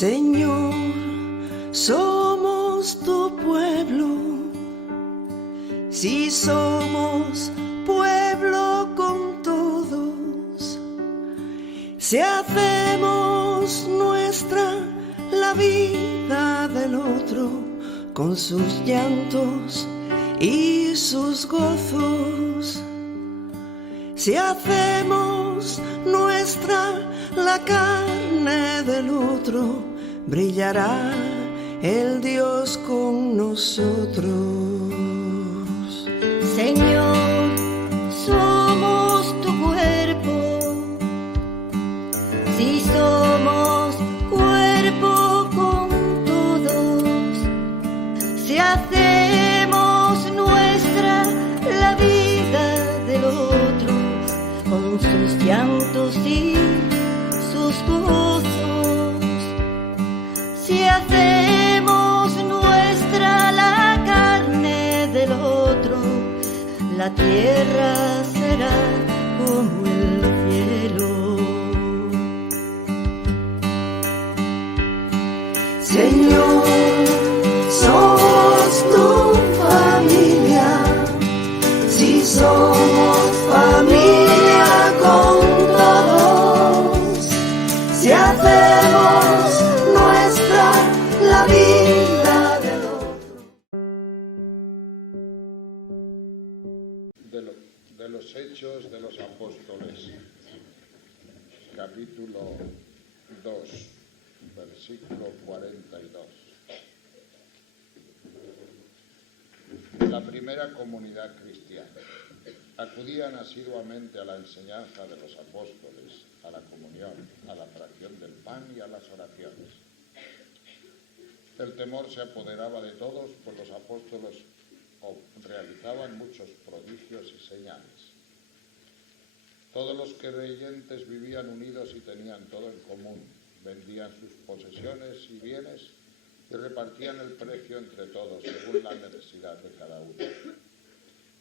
Señor, somos tu pueblo, si somos pueblo con todos, si hacemos nuestra la vida del otro con sus llantos y sus gozos, si hacemos nuestra la carne del otro, brillará el Dios con nosotros. Señor, somos tu cuerpo, si somos cuerpo con todos, si hacemos nuestra la vida del otro con sus llantos y sus gozos, si hacemos nuestra la carne del otro, la tierra será como el cielo. Señor, somos tu familia, si somos familia con todos, si hacemos nuestra la vida del otro. De los Hechos de los Apóstoles, capítulo 2, versículo 42. La primera comunidad cristiana. Acudían asiduamente a la enseñanza de los apóstoles, a la comunión, a la fracción del pan y a las oraciones. El temor se apoderaba de todos, pues los apóstoles realizaban muchos prodigios y señales. Todos los creyentes vivían unidos y tenían todo en común. Vendían sus posesiones y bienes y repartían el precio entre todos según la necesidad de cada uno.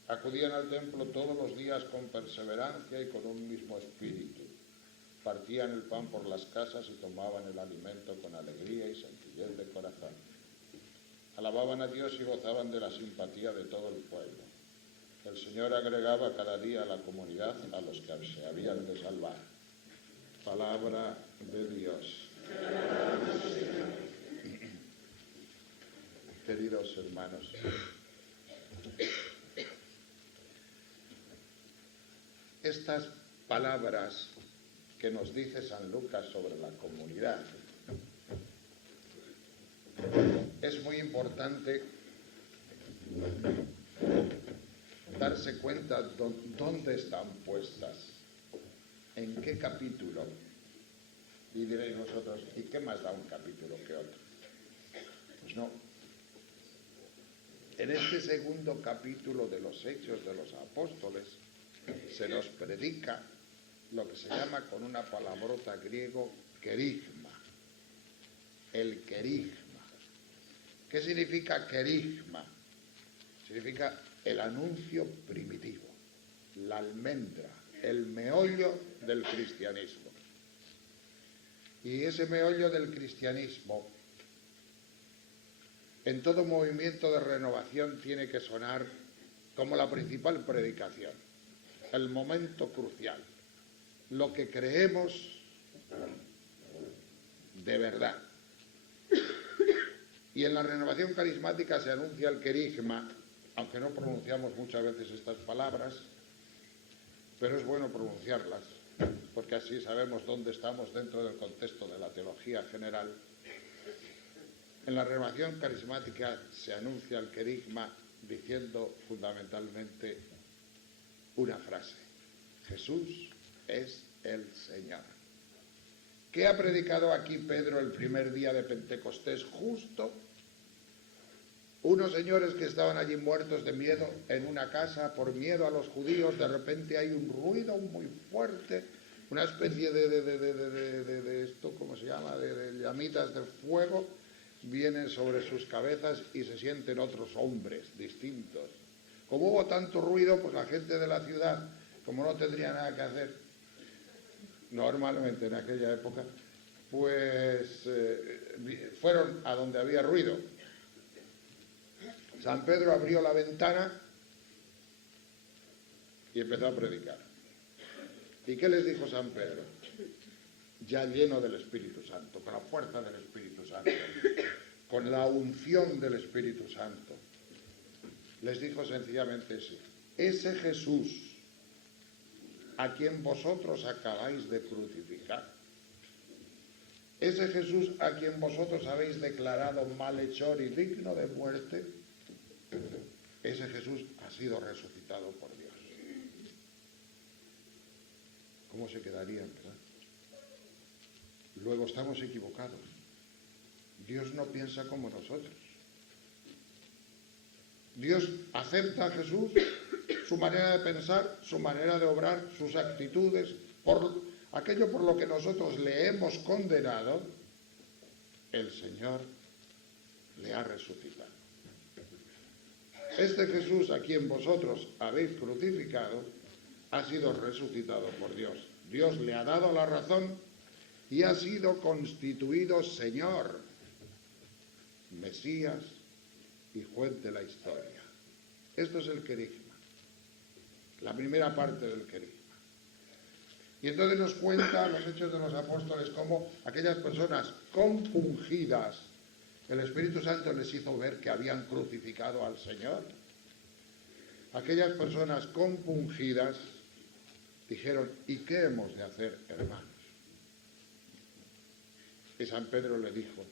Acudían al templo todos los días con perseverancia y con un mismo espíritu. Partían el pan por las casas y tomaban el alimento con alegría y sencillez de corazón. Alababan a Dios y gozaban de la simpatía de todo el pueblo. El Señor agregaba cada día a la comunidad a los que se habían de salvar. Palabra de Dios. Queridos hermanos, estas palabras que nos dice San Lucas sobre la comunidad, es muy importante darse cuenta dónde están puestas, en qué capítulo. Y diréis vosotros, ¿y qué más da un capítulo que otro? Pues no. En este segundo capítulo de los Hechos de los Apóstoles se nos predica lo que se llama con una palabrota griego querigma. El querigma. ¿Qué significa querigma? Significa el anuncio primitivo, la almendra, el meollo del cristianismo. Y ese meollo del cristianismo, en todo movimiento de renovación, tiene que sonar como la principal predicación, el momento crucial, lo que creemos de verdad. Y en la renovación carismática se anuncia el querigma, aunque no pronunciamos muchas veces estas palabras, pero es bueno pronunciarlas, porque así sabemos dónde estamos dentro del contexto de la teología general. En la renovación carismática se anuncia el querigma diciendo fundamentalmente una frase: Jesús es el Señor. ¿Qué ha predicado aquí Pedro el primer día de Pentecostés? Justo unos señores que estaban allí muertos de miedo en una casa por miedo a los judíos. De repente hay un ruido muy fuerte, una especie de esto, ¿cómo se llama?, de llamitas de fuego, vienen sobre sus cabezas y se sienten otros hombres distintos. Como hubo tanto ruido, pues la gente de la ciudad, como no tendría nada que hacer, normalmente en aquella época, pues fueron a donde había ruido. San Pedro abrió la ventana y empezó a predicar. ¿Y qué les dijo San Pedro? Ya lleno del Espíritu Santo, con la fuerza del Espíritu Santo, con la unción del Espíritu Santo. Les dijo sencillamente ese Jesús a quien vosotros acabáis de crucificar, ese Jesús a quien vosotros habéis declarado malhechor y digno de muerte, ese Jesús ha sido resucitado por Dios. ¿Cómo se quedarían, verdad? Luego estamos equivocados. Dios no piensa como nosotros. Dios acepta a Jesús, su manera de pensar, su manera de obrar, sus actitudes, por aquello por lo que nosotros le hemos condenado, el Señor le ha resucitado. Este Jesús a quien vosotros habéis crucificado ha sido resucitado por Dios. Dios le ha dado la razón y ha sido constituido Señor, Mesías y juez de la historia. Esto es el querigma, la primera parte del querigma. Y entonces nos cuenta los Hechos de los Apóstoles cómo aquellas personas compungidas, el Espíritu Santo les hizo ver que habían crucificado al Señor. Aquellas personas compungidas dijeron, ¿y qué hemos de hacer, hermanos? Y San Pedro le dijo,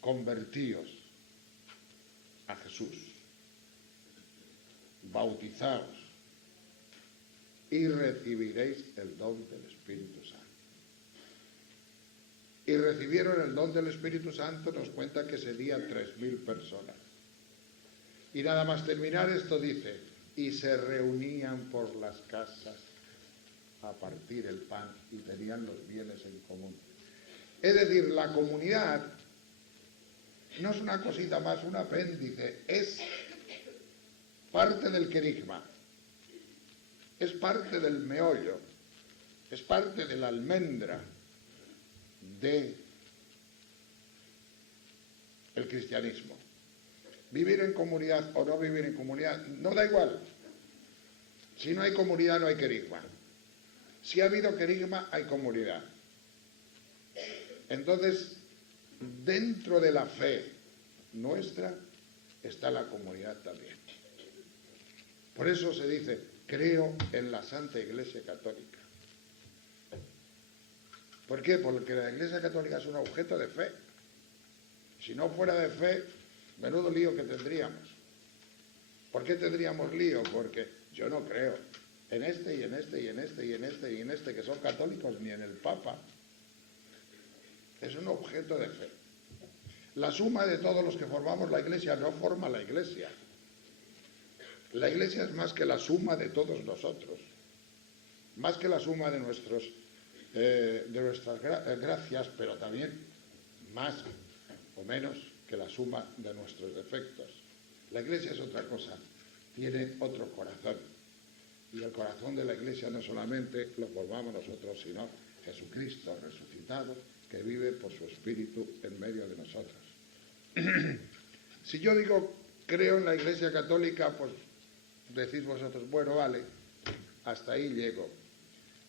convertíos a Jesús, bautizaos y recibiréis el don del Espíritu Santo. Y recibieron el don del Espíritu Santo, nos cuenta que serían 3.000 personas. Y nada más terminar esto dice, y se reunían por las casas a partir el pan y tenían los bienes en común. Es decir, la comunidad no es una cosita más, un apéndice, es parte del querigma, es parte del meollo, es parte de la almendra de el cristianismo. Vivir en comunidad o no vivir en comunidad, no da igual. Si no hay comunidad, no hay querigma. Si ha habido querigma, hay comunidad. Entonces, dentro de la fe nuestra está la comunidad también. Por eso se dice, creo en la Santa Iglesia Católica. ¿Por qué? Porque la Iglesia Católica es un objeto de fe. Si no fuera de fe, menudo lío que tendríamos. ¿Por qué tendríamos lío? Porque yo no creo en este y en este y en este y en este y en este que son católicos, ni en el Papa. Es un objeto de fe. La suma de todos los que formamos la Iglesia no forma la Iglesia. La Iglesia es más que la suma de todos nosotros, más que la suma de nuestras gracias, pero también más o menos que la suma de nuestros defectos. La Iglesia es otra cosa, tiene otro corazón. Y el corazón de la Iglesia no solamente lo formamos nosotros, sino Jesucristo resucitado, que vive por su Espíritu en medio de nosotros. Si yo digo, creo en la Iglesia Católica, pues decís vosotros, bueno, vale, hasta ahí llego.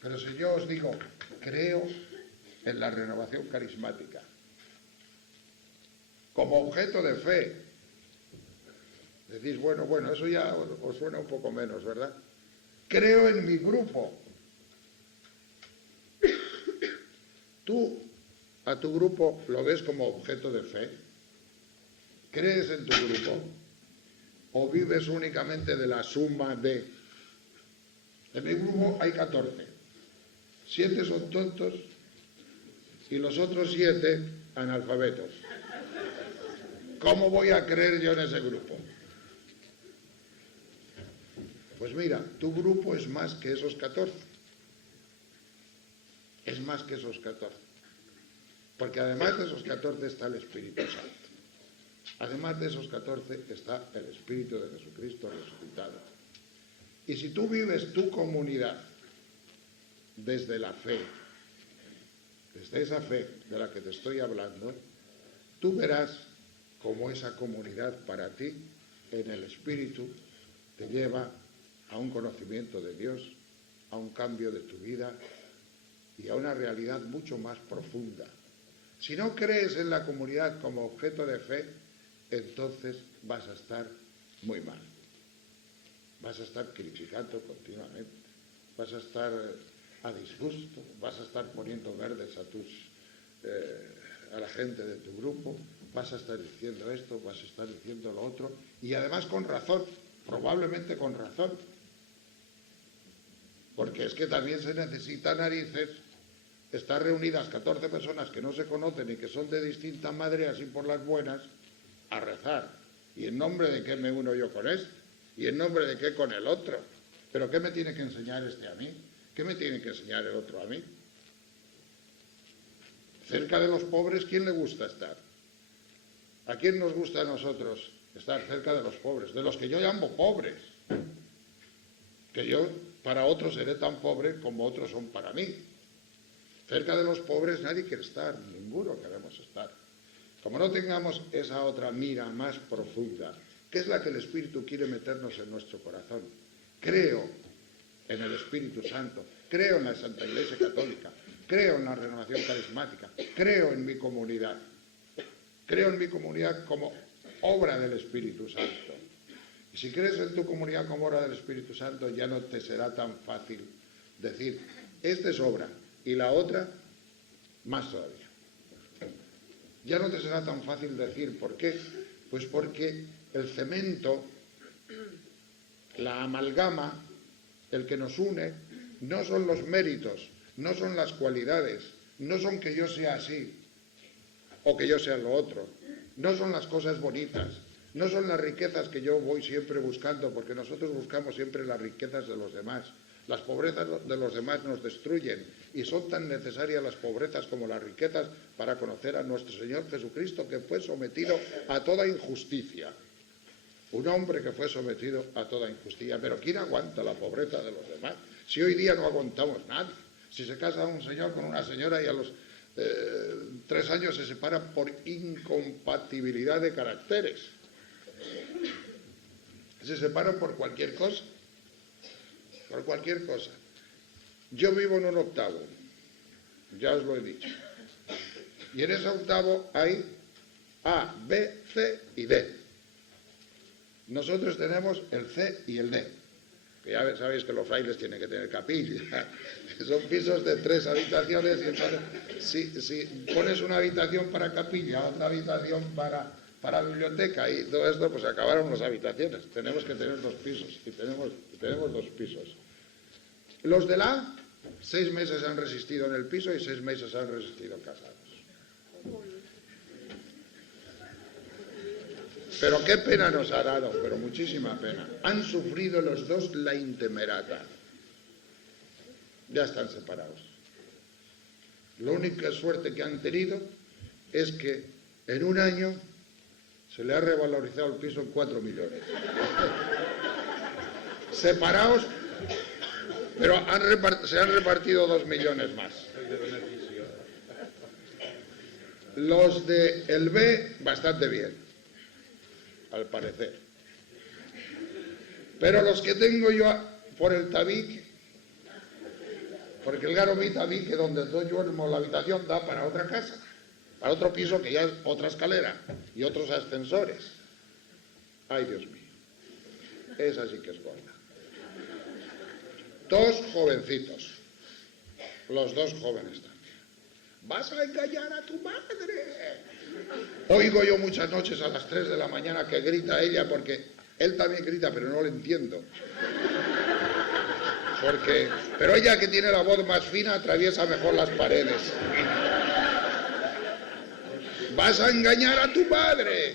Pero si yo os digo, creo en la renovación carismática, como objeto de fe, decís, bueno, eso ya os suena un poco menos, ¿verdad? Creo en mi grupo. ¿Tú a tu grupo lo ves como objeto de fe? ¿Crees en tu grupo? ¿O vives únicamente de la suma de? En mi grupo hay 14. 7 son tontos y los otros 7 analfabetos. ¿Cómo voy a creer yo en ese grupo? Pues mira, tu grupo es más que esos 14. Es más que esos 14. Porque además de esos 14 está el Espíritu Santo. Además de esos 14 está el Espíritu de Jesucristo resucitado. Y si tú vives tu comunidad desde la fe, desde esa fe de la que te estoy hablando, tú verás cómo esa comunidad para ti, en el Espíritu, te lleva a un conocimiento de Dios, a un cambio de tu vida y a una realidad mucho más profunda. Si no crees en la comunidad como objeto de fe, entonces vas a estar muy mal. Vas a estar criticando continuamente, vas a estar a disgusto, vas a estar poniendo verdes a la gente de tu grupo, vas a estar diciendo esto, vas a estar diciendo lo otro, y además con razón, probablemente con razón, porque es que también se necesita narices estar reunidas 14 personas que no se conocen y que son de distinta madre, así por las buenas, a rezar. ¿Y en nombre de qué me uno yo con este? ¿Y en nombre de qué con el otro? ¿Pero qué me tiene que enseñar este a mí? ¿Qué me tiene que enseñar el otro a mí? Cerca de los pobres, ¿quién le gusta estar? ¿A quién nos gusta a nosotros estar cerca de los pobres? De los que yo llamo pobres. Que yo para otros seré tan pobre como otros son para mí. Cerca de los pobres nadie quiere estar, ninguno queremos estar. Como no tengamos esa otra mira más profunda, que es la que el Espíritu quiere meternos en nuestro corazón. Creo en el Espíritu Santo, creo en la Santa Iglesia Católica, creo en la renovación carismática, creo en mi comunidad. Creo en mi comunidad como obra del Espíritu Santo. Y si crees en tu comunidad como obra del Espíritu Santo, ya no te será tan fácil decir, esta es obra, y la otra, más todavía. Ya no te será tan fácil decir, ¿por qué? Pues porque el cemento, la amalgama, el que nos une, no son los méritos, no son las cualidades, no son que yo sea así o que yo sea lo otro, no son las cosas bonitas, no son las riquezas que yo voy siempre buscando, porque nosotros buscamos siempre las riquezas de los demás. Las pobrezas de los demás nos destruyen y son tan necesarias las pobrezas como las riquezas para conocer a nuestro Señor Jesucristo, que fue sometido a toda injusticia. Un hombre que fue sometido a toda injusticia. Pero ¿quién aguanta la pobreza de los demás? Si hoy día no aguantamos nadie. Si se casa un señor con una señora y a los 3 años se separan por incompatibilidad de caracteres. Se separan por cualquier cosa. Por cualquier cosa. Yo vivo en un octavo, ya os lo he dicho. Y en ese octavo hay A, B, C y D. Nosotros tenemos el C y el D. Que ya sabéis que los frailes tienen que tener capilla. Son pisos de 3 habitaciones. Y entonces, si pones una habitación para capilla, otra habitación para biblioteca y todo esto, pues acabaron las habitaciones. Tenemos que tener 2 pisos y tenemos 2 pisos. Los de la A, 6 meses han resistido en el piso y 6 meses han resistido casados. Pero qué pena nos ha dado, pero muchísima pena. Han sufrido los 2 la intemerata. Ya están separados. La única suerte que han tenido es que en un año se le ha revalorizado el piso en 4 millones. Separados, pero se han repartido 2 millones más. Los de el B, bastante bien, al parecer. Pero los que tengo yo por el tabique, porque el Garomí tabique donde yo duermo la habitación da para otra casa, para otro piso que ya es otra escalera y otros ascensores. Ay, Dios mío, esa sí que es gorda. 2 jovencitos, los 2 jóvenes también. Vas a engañar a tu madre. Oigo yo muchas noches a las 3 de la mañana que grita ella, porque él también grita, pero no lo entiendo. Pero ella, que tiene la voz más fina, atraviesa mejor las paredes. Vas a engañar a tu madre.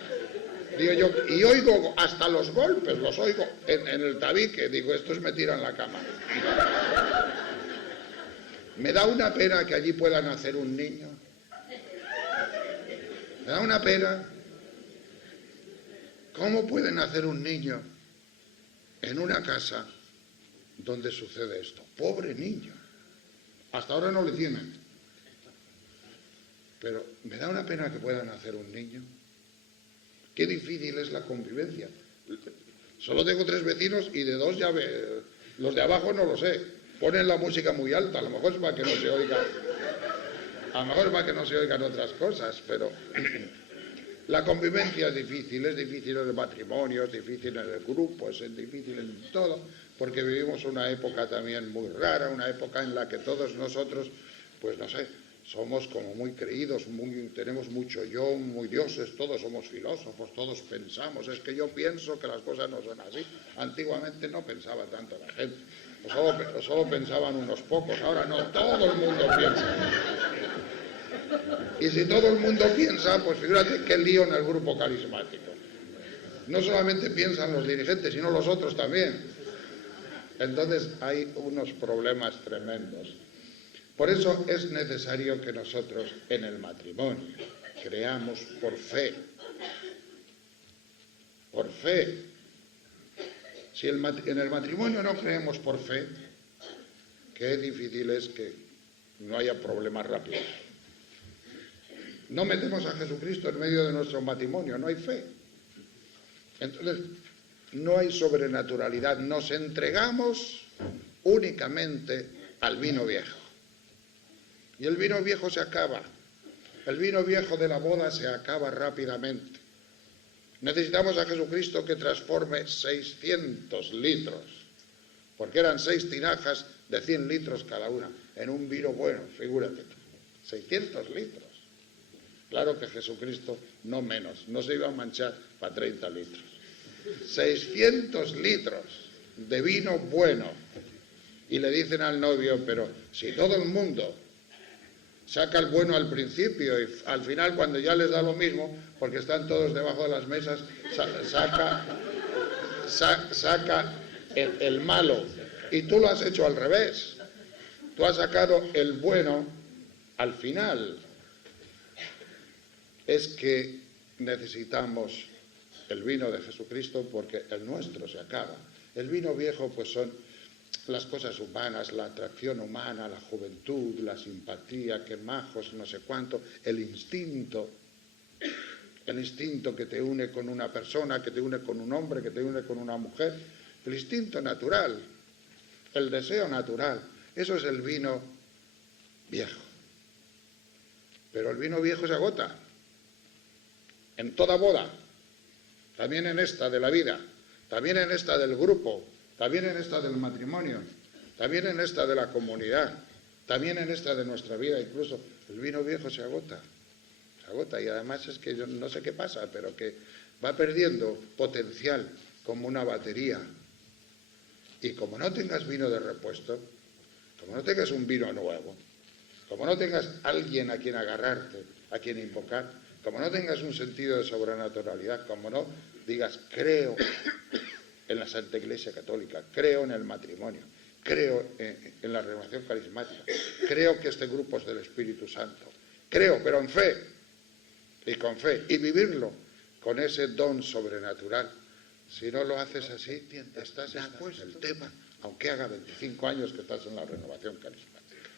Digo yo, y oigo hasta los golpes, los oigo en el tabique. Digo, estos me tiran la cama. Me da una pena que allí pueda nacer un niño. Me da una pena. ¿Cómo puede nacer un niño en una casa donde sucede esto? Pobre niño. Hasta ahora no le tienen. pero me da una pena que pueda nacer un niño. Qué difícil es la convivencia. Solo tengo 3 vecinos y de 2 ya los de abajo no lo sé. Ponen la música muy alta, a lo mejor es para que no se oiga. A lo mejor es para que no se oigan otras cosas, pero la convivencia es difícil en el matrimonio, es difícil en el grupo, es difícil en todo, porque vivimos una época también muy rara, una época en la que todos nosotros, pues no sé, somos como muy creídos, tenemos mucho yo, muy dioses, todos somos filósofos, todos pensamos, es que yo pienso que las cosas no son así. Antiguamente no pensaba tanto la gente, o solo pensaban unos pocos, ahora no, todo el mundo piensa. Y si todo el mundo piensa, pues fíjate qué lío en el grupo carismático. No solamente piensan los dirigentes, sino los otros también. Entonces hay unos problemas tremendos. Por eso es necesario que nosotros en el matrimonio creamos por fe. Por fe. Si en el matrimonio no creemos por fe, qué difícil es que no haya problemas rápidos. No metemos a Jesucristo en medio de nuestro matrimonio, no hay fe. Entonces, no hay sobrenaturalidad. Nos entregamos únicamente al vino viejo. Y el vino viejo se acaba. El vino viejo de la boda se acaba rápidamente. Necesitamos a Jesucristo que transforme 600 litros, porque eran 6 tinajas de 100 litros cada una, en un vino bueno, figúrate. 600 litros. Claro que Jesucristo no menos, no se iba a manchar para 30 litros. 600 litros de vino bueno. Y le dicen al novio, pero si todo el mundo saca el bueno al principio y al final cuando ya les da lo mismo, porque están todos debajo de las mesas, saca el malo. Y tú lo has hecho al revés. Tú has sacado el bueno al final. Es que necesitamos el vino de Jesucristo porque el nuestro se acaba. El vino viejo pues son las cosas humanas, la atracción humana, la juventud, la simpatía, qué majos, no sé cuánto, el instinto que te une con una persona, que te une con un hombre, que te une con una mujer, el instinto natural, el deseo natural, eso es el vino viejo. Pero el vino viejo se agota. En toda boda, también en esta de la vida, también en esta del grupo, también en esta del matrimonio, también en esta de la comunidad, también en esta de nuestra vida, incluso el vino viejo se agota y además es que yo no sé qué pasa, pero que va perdiendo potencial como una batería. Y como no tengas vino de repuesto, como no tengas un vino nuevo, como no tengas alguien a quien agarrarte, a quien invocar, como no tengas un sentido de sobrenaturalidad, como no digas creo en la Santa Iglesia Católica, creo en el matrimonio, creo en la renovación carismática, creo que este grupo es del Espíritu Santo, creo, pero en fe, y con fe, y vivirlo con ese don sobrenatural. Si no lo haces así, estás expuesto al tema, aunque haga 25 años que estás en la renovación carismática.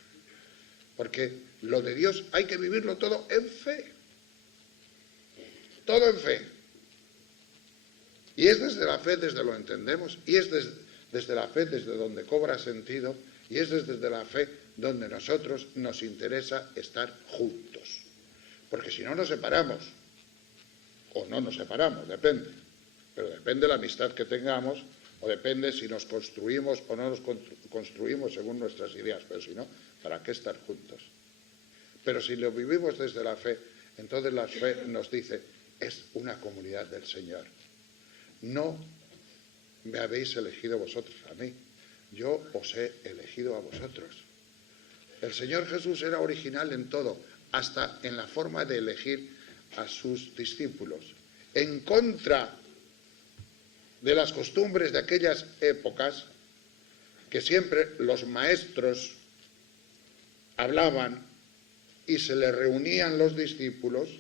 Porque lo de Dios hay que vivirlo todo en fe. Todo en fe. Y es desde la fe desde lo entendemos, y es desde la fe desde donde cobra sentido, y es desde la fe donde nosotros nos interesa estar juntos. Porque si no nos separamos, o no nos separamos, depende. Pero depende de la amistad que tengamos, o depende si nos construimos o no nos construimos según nuestras ideas. Pero si no, ¿para qué estar juntos? Pero si lo vivimos desde la fe, entonces la fe nos dice, es una comunidad del Señor. No me habéis elegido vosotros a mí, yo os he elegido a vosotros. El Señor Jesús era original en todo, hasta en la forma de elegir a sus discípulos, en contra de las costumbres de aquellas épocas, que siempre los maestros hablaban y se le reunían los discípulos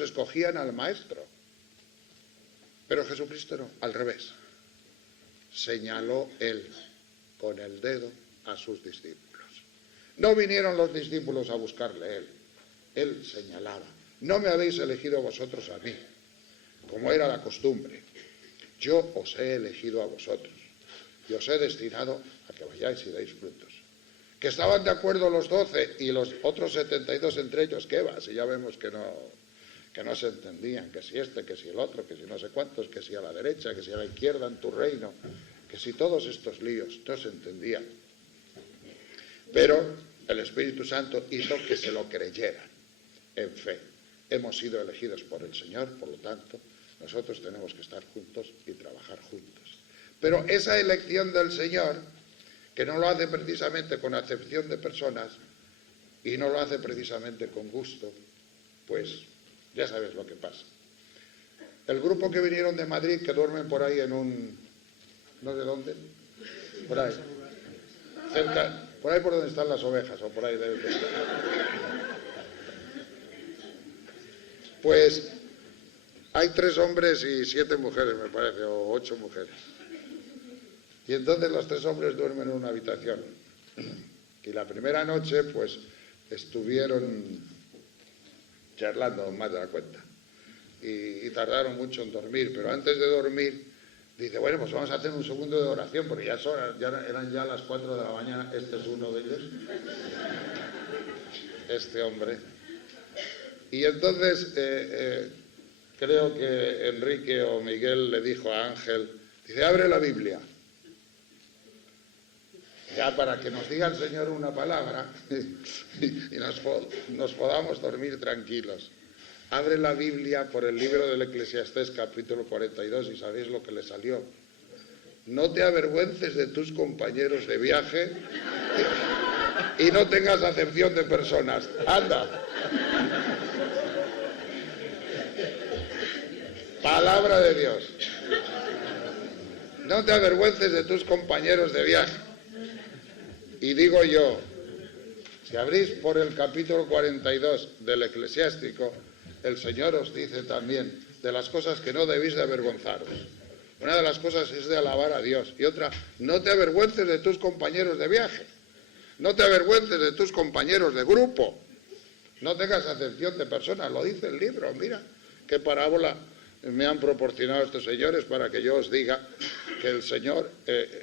escogían al maestro. Pero Jesucristo no, al revés. Señaló él con el dedo a sus discípulos. No vinieron los discípulos a buscarle él, Él señalaba: no me habéis elegido vosotros a mí, como era la costumbre. Yo os he elegido a vosotros y os he destinado a que vayáis y deis frutos. Que estaban de acuerdo los 12 y los otros 72 entre ellos, ¿qué va? Si ya vemos que no se entendían, que si este, que si el otro, que si no sé cuántos, que si a la derecha, que si a la izquierda en tu reino, que si todos estos líos no se entendían. Pero el Espíritu Santo hizo que se lo creyeran en fe. Hemos sido elegidos por el Señor, por lo tanto, nosotros tenemos que estar juntos y trabajar juntos. Pero esa elección del Señor, que no lo hace precisamente con acepción de personas y no lo hace precisamente con gusto, pues ya sabes lo que pasa. El grupo que vinieron de Madrid, que duermen por ahí en un... no sé dónde, por ahí, cerca, por ahí por donde están las ovejas, o por ahí debe estar. Pues hay 3 hombres y 7 mujeres, me parece, o 8 mujeres. Y entonces los 3 hombres duermen en una habitación. Y la primera noche, pues, estuvieron charlando más de la cuenta. Y tardaron mucho en dormir, pero antes de dormir, dice, bueno, pues vamos a hacer un segundo de oración, porque ya eran ya las 4 de la mañana, este es uno de ellos, este hombre. Y entonces, creo que Enrique o Miguel le dijo a Ángel, dice, abre la Biblia. Ya para que nos diga el Señor una palabra y nos podamos dormir tranquilos. Abre la Biblia por el libro del Eclesiastés, capítulo 42, y sabéis lo que le salió. No te avergüences de tus compañeros de viaje y no tengas acepción de personas. ¡Anda! Palabra de Dios. No te avergüences de tus compañeros de viaje. Y digo yo, si abrís por el capítulo 42 del Eclesiástico, el Señor os dice también de las cosas que no debéis de avergonzaros. Una de las cosas es de alabar a Dios y otra, no te avergüences de tus compañeros de viaje, no te avergüences de tus compañeros de grupo, no tengas acepción de personas, lo dice el libro. Mira qué parábola me han proporcionado estos señores para que yo os diga que el Señor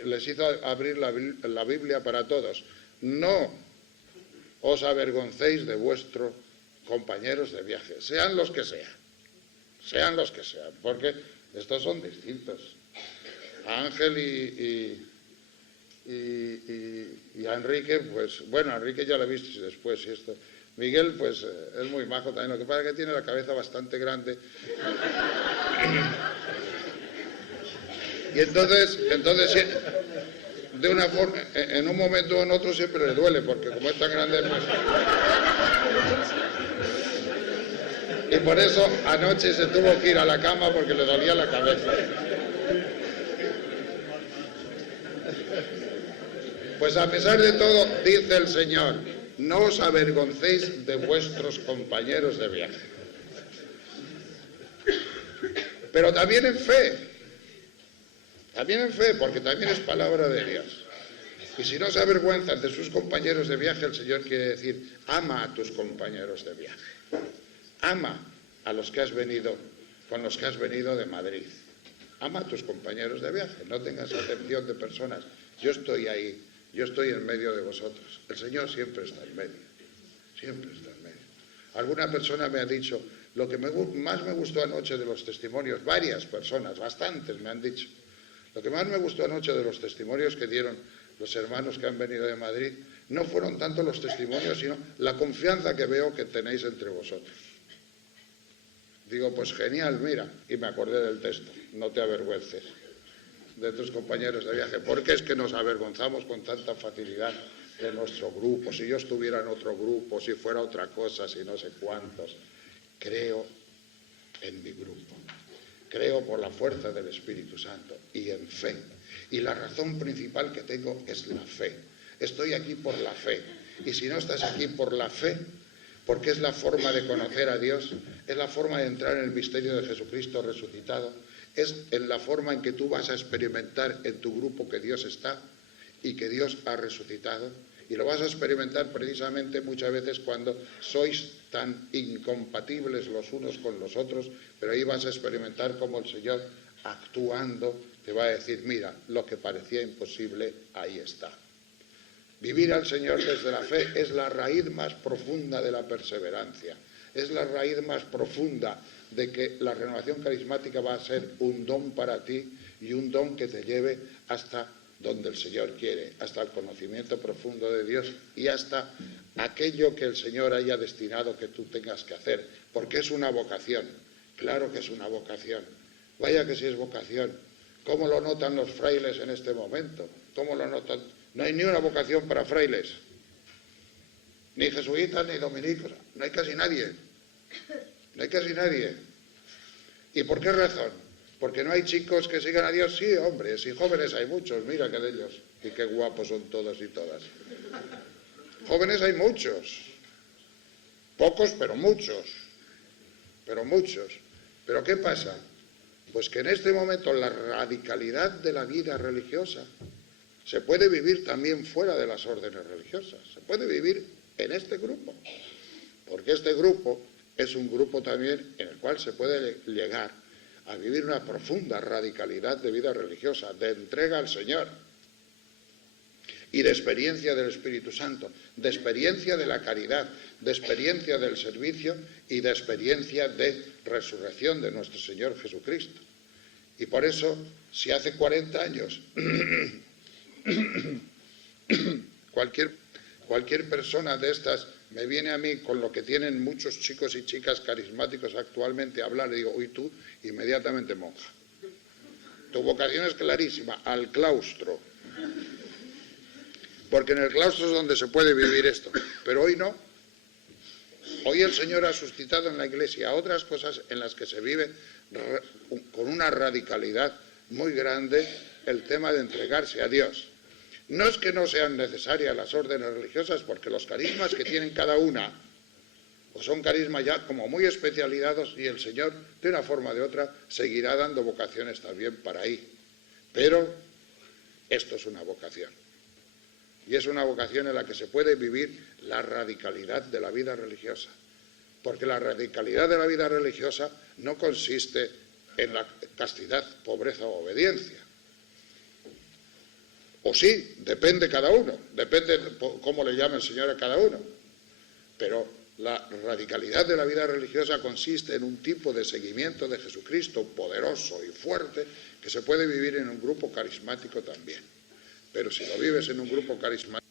les hizo abrir la Biblia para todos. No os avergoncéis de vuestros compañeros de viaje, sean los que sean, porque estos son distintos. A Ángel y a Enrique, pues bueno, a Enrique ya lo visteis después y esto. Miguel, pues es muy majo también, lo que pasa es que tiene la cabeza bastante grande. Y entonces de una forma, en un momento o en otro siempre le duele, porque como es tan grande, pues... Y por eso anoche se tuvo que ir a la cama porque le dolía la cabeza. Pues a pesar de todo, dice el Señor, no os avergoncéis de vuestros compañeros de viaje. Pero también en fe, porque también es palabra de Dios. Y si no se avergüenzan de sus compañeros de viaje, el Señor quiere decir, ama a tus compañeros de viaje. Ama a los que has venido, con los que has venido de Madrid. Ama a tus compañeros de viaje, no tengas acepción de personas. Yo estoy ahí, yo estoy en medio de vosotros. El Señor siempre está en medio, siempre está en medio. Alguna persona me ha dicho, lo que más me gustó anoche de los testimonios, varias personas, bastantes me han dicho, lo que más me gustó anoche de los testimonios que dieron los hermanos que han venido de Madrid, no fueron tanto los testimonios, sino la confianza que veo que tenéis entre vosotros. Digo, pues genial, mira, y me acordé del texto, no te avergüences de tus compañeros de viaje, porque es que nos avergonzamos con tanta facilidad de nuestro grupo, si yo estuviera en otro grupo, si fuera otra cosa, si no sé cuántos. Creo en mi grupo, creo por la fuerza del Espíritu Santo y en fe, y la razón principal que tengo es la fe. Estoy aquí por la fe, y si no estás aquí por la fe, porque es la forma de conocer a Dios, es la forma de entrar en el misterio de Jesucristo resucitado, es en la forma en que tú vas a experimentar en tu grupo que Dios está y que Dios ha resucitado Y lo vas a experimentar precisamente muchas veces cuando sois tan incompatibles los unos con los otros, pero ahí vas a experimentar cómo el Señor, actuando, te va a decir, mira, lo que parecía imposible, ahí está. Vivir al Señor desde la fe es la raíz más profunda de la perseverancia, es la raíz más profunda de que la renovación carismática va a ser un don para ti y un don que te lleve hasta donde el Señor quiere, hasta el conocimiento profundo de Dios y hasta aquello que el Señor haya destinado que tú tengas que hacer, porque es una vocación, claro que es una vocación, vaya que sí es vocación. ¿Cómo lo notan los frailes en este momento? ¿Cómo lo notan? No hay ni una vocación para frailes, ni jesuitas, ni dominicos, no hay casi nadie, no hay casi nadie. ¿Y por qué razón? Porque no hay chicos que sigan a Dios. Sí, hombres, y jóvenes hay muchos, mira que de ellos, y qué guapos son todos y todas. Jóvenes hay muchos, pocos pero muchos, pero muchos. ¿Pero qué pasa? Pues que en este momento la radicalidad de la vida religiosa se puede vivir también fuera de las órdenes religiosas, se puede vivir en este grupo, porque este grupo es un grupo también en el cual se puede llegar a vivir una profunda radicalidad de vida religiosa, de entrega al Señor y de experiencia del Espíritu Santo, de experiencia de la caridad, de experiencia del servicio y de experiencia de resurrección de nuestro Señor Jesucristo. Y por eso, si hace 40 años cualquier persona de estas me viene a mí con lo que tienen muchos chicos y chicas carismáticos actualmente a hablar, y digo, uy, tú, inmediatamente monja. Tu vocación es clarísima, al claustro. Porque en el claustro es donde se puede vivir esto. Pero hoy no. Hoy el Señor ha suscitado en la Iglesia otras cosas en las que se vive con una radicalidad muy grande el tema de entregarse a Dios. No es que no sean necesarias las órdenes religiosas, porque los carismas que tienen cada una, pues son carismas ya como muy especializados, y el Señor, de una forma o de otra, seguirá dando vocaciones también para ahí. Pero esto es una vocación. Y es una vocación en la que se puede vivir la radicalidad de la vida religiosa. Porque la radicalidad de la vida religiosa no consiste en la castidad, pobreza o obediencia. O sí, depende cada uno, depende de cómo le llame el Señor a cada uno. Pero la radicalidad de la vida religiosa consiste en un tipo de seguimiento de Jesucristo poderoso y fuerte que se puede vivir en un grupo carismático también. Pero si lo vives en un grupo carismático,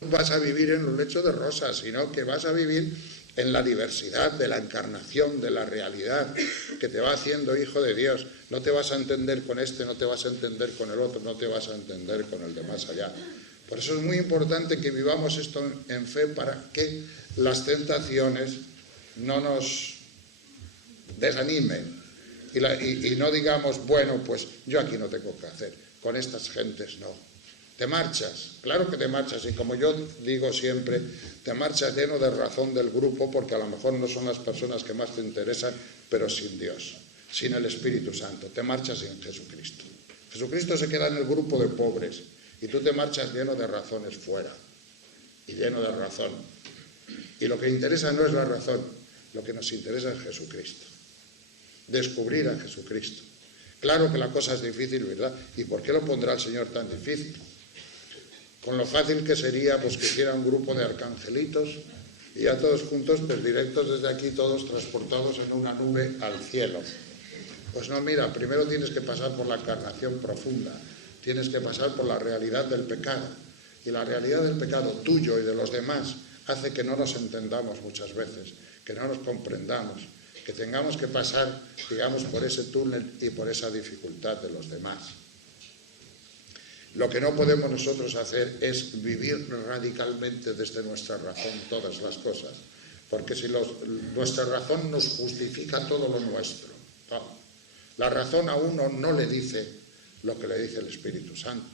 no vas a vivir en un lecho de rosas, sino que vas a vivir en la diversidad de la encarnación, de la realidad que te va haciendo hijo de Dios. No te vas a entender con este, no te vas a entender con el otro, no te vas a entender con el de más allá. Por eso es muy importante que vivamos esto en fe, para que las tentaciones no nos desanimen y no digamos, bueno, pues yo aquí no tengo que hacer, con estas gentes no. Te marchas, claro que te marchas, y como yo digo siempre, te marchas lleno de razón del grupo, porque a lo mejor no son las personas que más te interesan, pero sin Dios, sin el Espíritu Santo, te marchas sin Jesucristo. Jesucristo se queda en el grupo de pobres, y tú te marchas lleno de razones fuera, y lleno de razón. Y lo que interesa no es la razón, lo que nos interesa es Jesucristo, descubrir a Jesucristo. Claro que la cosa es difícil, ¿verdad? ¿Y por qué lo pondrá el Señor tan difícil? Con lo fácil que sería, pues, que hiciera un grupo de arcangelitos y ya todos juntos, pues directos desde aquí, todos transportados en una nube al cielo. Pues no, mira, primero tienes que pasar por la encarnación profunda, tienes que pasar por la realidad del pecado, y la realidad del pecado tuyo y de los demás hace que no nos entendamos muchas veces, que no nos comprendamos, que tengamos que pasar, digamos, por ese túnel y por esa dificultad de los demás. Lo que no podemos nosotros hacer es vivir radicalmente desde nuestra razón todas las cosas, porque si nuestra razón nos justifica todo lo nuestro, ¿no? La razón a uno no le dice lo que le dice el Espíritu Santo.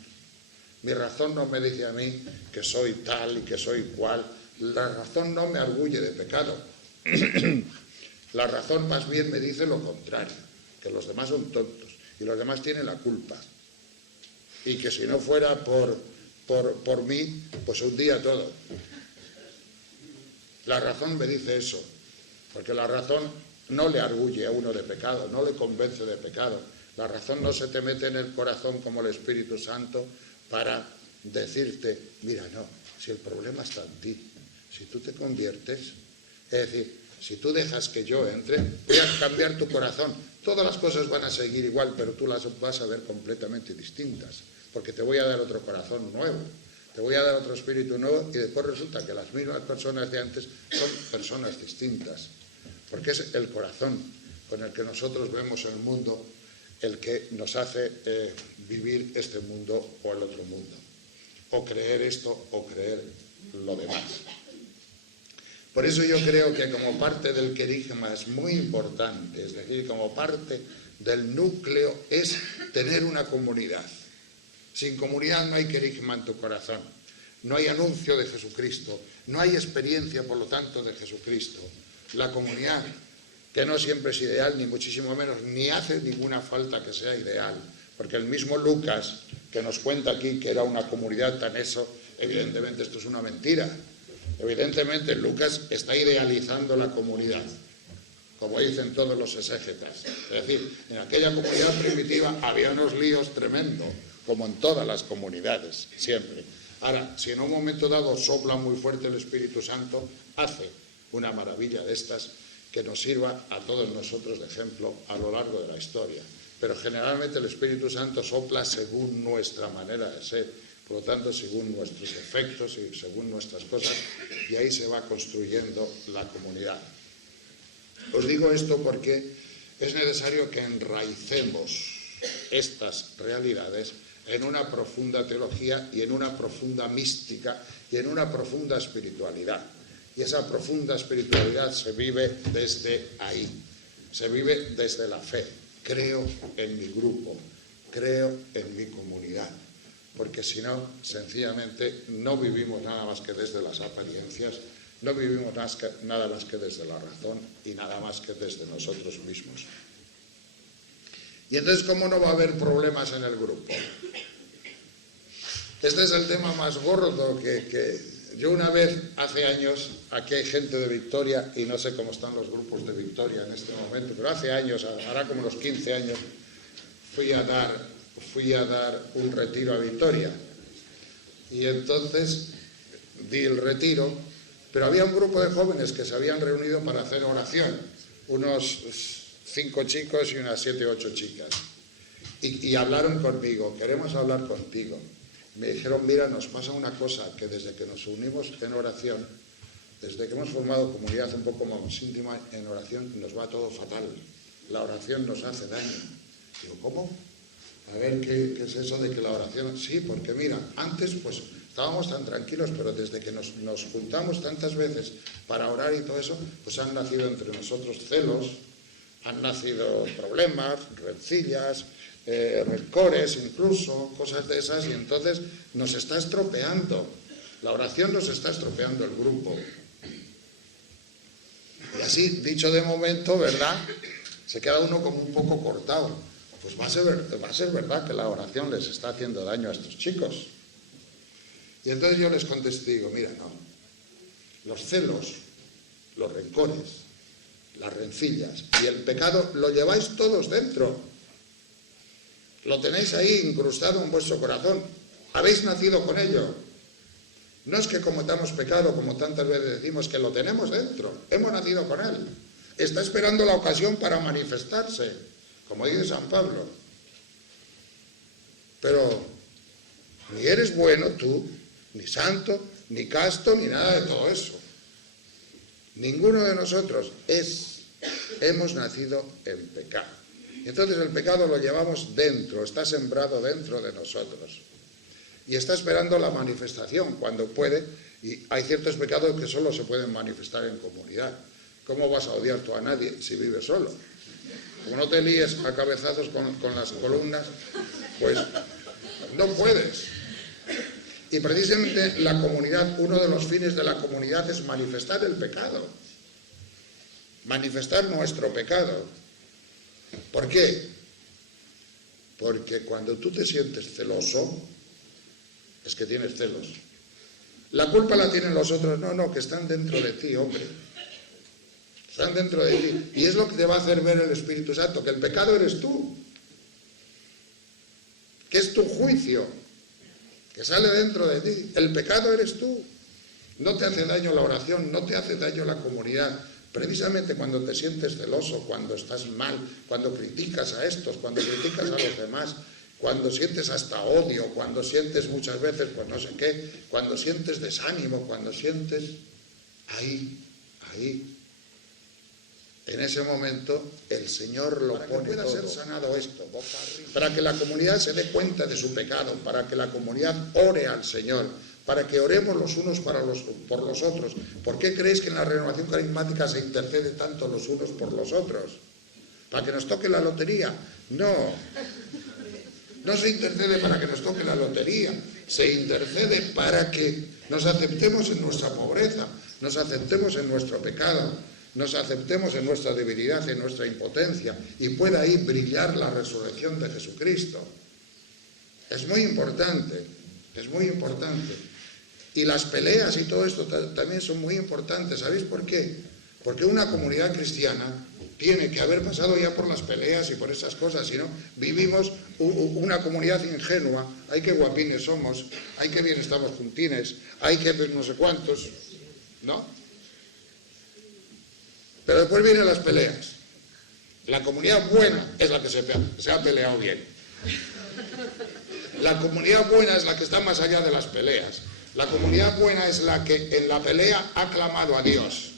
Mi razón no me dice a mí que soy tal y que soy cual. La razón no me arguye de pecado. La razón más bien me dice lo contrario, que los demás son tontos y los demás tienen la culpa. Y que si no fuera por por mí, pues hundía todo. La razón me dice eso, porque la razón no le arguye a uno de pecado, no le convence de pecado. La razón no se te mete en el corazón como el Espíritu Santo para decirte, mira, no, si el problema está en ti, si tú te conviertes, es decir, si tú dejas que yo entre, voy a cambiar tu corazón. Todas las cosas van a seguir igual, pero tú las vas a ver completamente distintas, porque te voy a dar otro corazón nuevo, te voy a dar otro espíritu nuevo, y después resulta que las mismas personas de antes son personas distintas, porque es el corazón con el que nosotros vemos el mundo el que nos hace vivir este mundo o el otro mundo, o creer esto o creer lo demás. Por eso yo creo que como parte del querigma es muy importante, es decir, como parte del núcleo es tener una comunidad. Sin comunidad no hay querigma en tu corazón, no hay anuncio de Jesucristo, no hay experiencia, por lo tanto, de Jesucristo. La comunidad, que no siempre es ideal, ni muchísimo menos, ni hace ninguna falta que sea ideal, porque el mismo Lucas, que nos cuenta aquí que era una comunidad tan eso, evidentemente esto es una mentira. Evidentemente Lucas está idealizando la comunidad, como dicen todos los exégetas. Es decir, en aquella comunidad primitiva había unos líos tremendos, como en todas las comunidades, siempre. Ahora, si en un momento dado sopla muy fuerte el Espíritu Santo, hace una maravilla de estas que nos sirva a todos nosotros de ejemplo a lo largo de la historia. Pero generalmente el Espíritu Santo sopla según nuestra manera de ser, por lo tanto, según nuestros efectos y según nuestras cosas, y ahí se va construyendo la comunidad. Os digo esto porque es necesario que enraicemos estas realidades en una profunda teología y en una profunda mística y en una profunda espiritualidad. Y esa profunda espiritualidad se vive desde ahí, se vive desde la fe. Creo en mi grupo, creo en mi comunidad. Porque si no, sencillamente no vivimos nada más que desde las apariencias, no vivimos nada más que desde la razón y nada más que desde nosotros mismos. Y entonces, ¿cómo no va a haber problemas en el grupo? Este es el tema más gordo que yo una vez, hace años, aquí hay gente de Victoria y no sé cómo están los grupos de Victoria en este momento, pero hace años, hará como unos 15 años, fui a dar un retiro a Victoria y entonces di el retiro, pero había un grupo de jóvenes que se habían reunido para hacer oración, unos 5 chicos y unas 7 o 8 chicas, y hablaron conmigo, queremos hablar contigo. Me dijeron, mira, nos pasa una cosa, que desde que nos unimos en oración, desde que hemos formado comunidad un poco más íntima en oración, nos va todo fatal, la oración nos hace daño. Digo, ¿cómo? A ver, ¿qué es eso de que la oración? Sí, porque mira, antes pues estábamos tan tranquilos, pero desde que nos juntamos tantas veces para orar y todo eso, pues han nacido entre nosotros celos, han nacido problemas, rencillas, rencores incluso, cosas de esas, y entonces nos está estropeando, la oración nos está estropeando el grupo. Y así, dicho de momento, ¿verdad? Se queda uno como un poco cortado. Pues va a ser verdad que la oración les está haciendo daño a estos chicos. Y entonces yo les contesté, digo, mira, no, los celos, los rencores, las rencillas y el pecado lo lleváis todos dentro. Lo tenéis ahí incrustado en vuestro corazón. Habéis nacido con ello. No es que cometamos pecado, como tantas veces decimos, que lo tenemos dentro. Hemos nacido con él. Está esperando la ocasión para manifestarse, como dice San Pablo. Pero ni eres bueno tú, ni santo, ni casto, ni nada de todo eso. Ninguno de nosotros hemos nacido en pecado. Entonces el pecado lo llevamos dentro, está sembrado dentro de nosotros. Y está esperando la manifestación cuando puede, y hay ciertos pecados que solo se pueden manifestar en comunidad. ¿Cómo vas a odiar tú a nadie si vives solo? Como no te líes a cabezazos con las columnas, pues no puedes. Y precisamente la comunidad, uno de los fines de la comunidad es manifestar el pecado. Manifestar nuestro pecado. ¿Por qué? Porque cuando tú te sientes celoso, es que tienes celos. La culpa la tienen los otros, no, que están dentro de ti, hombre. Están dentro de ti. Y es lo que te va a hacer ver el Espíritu Santo, que el pecado eres tú. Que es tu juicio, que sale dentro de ti. El pecado eres tú. No te hace daño la oración, no te hace daño la comunidad. Precisamente cuando te sientes celoso, cuando estás mal, cuando criticas a estos, cuando criticas a los demás, cuando sientes hasta odio, cuando sientes muchas veces, pues no sé qué, cuando sientes desánimo, cuando sientes ahí, en ese momento el Señor lo pone todo. Para que pueda ser sanado esto, para que la comunidad se dé cuenta de su pecado, para que la comunidad ore al Señor, para que oremos los unos por los otros. ¿Por qué creéis que en la renovación carismática se intercede tanto los unos por los otros? ¿Para que nos toque la lotería? No se intercede para que nos toque la lotería, se intercede para que nos aceptemos en nuestra pobreza, nos aceptemos en nuestro pecado, nos aceptemos en nuestra debilidad, en nuestra impotencia, y pueda ahí brillar la resurrección de Jesucristo. Es muy importante, es muy importante. Y las peleas y todo esto también son muy importantes. ¿Sabéis por qué? Porque una comunidad cristiana tiene que haber pasado ya por las peleas y por esas cosas, si no, vivimos una comunidad ingenua. Ay, qué guapines somos, ay, qué bien estamos juntines, ay, qué no sé cuántos, ¿no? Pero después vienen las peleas. La comunidad buena es la que se ha peleado bien. La comunidad buena es la que está más allá de las peleas. La comunidad buena es la que en la pelea ha clamado a Dios.